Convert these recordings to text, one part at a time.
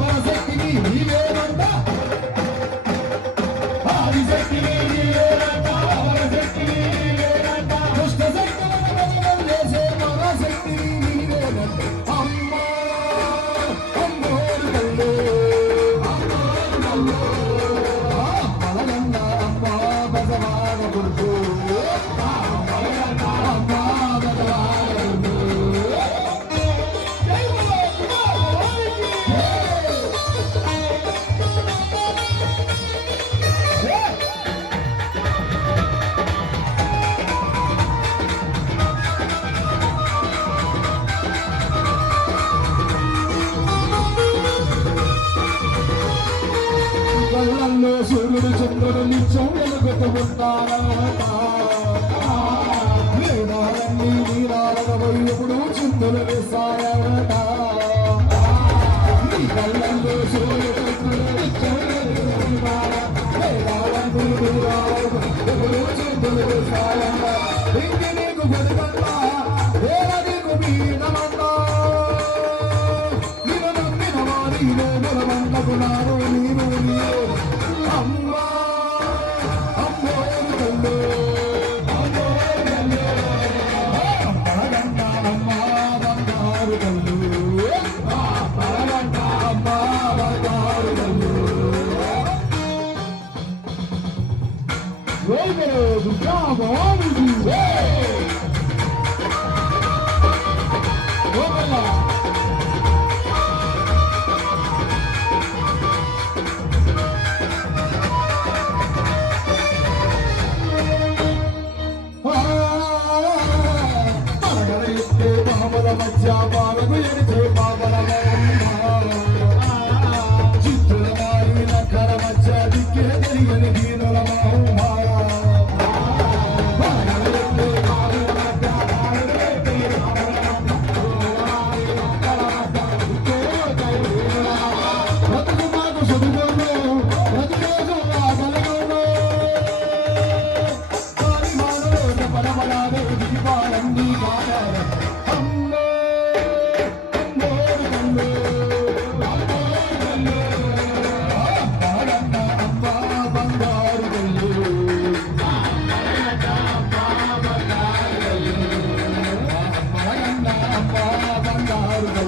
ఆదిశక్తిని నీవేనంట ఆదిశక్తిని చంద్రుడు నిత్యం వెలుగుతూ ఉంటారన్నమాట వేదాలన్నీ నీరాలన వైపుడు చిందులు వేశారన్నమాట నీ కళ్ళల్లో సూర్యుడు నిత్యం చిందులు నీకు నీకు నిన్ను నమ్మిన బలవంతకున్నారు నీరు నీరు. అమ్మా, Java. బంగారు కళ్ళు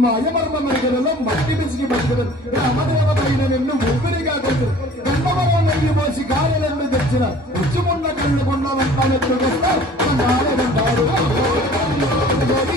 మరిగలలో మట్టి పిసికి బతికలు రామదేవ నిన్ను ఊపిరిగా కొట్టు. కుంభమరం నెయ్యి పోసి గాలిలెందు తెచ్చిన ఉచ్చుముండ కళ్ళు కొండ వంటాలెత్తుకొస్తా దండాలు దండాలు గోడి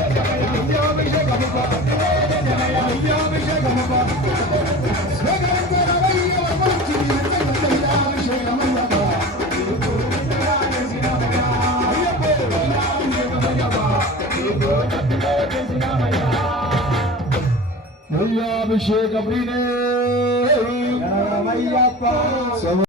అభిషేక ప్రియుడే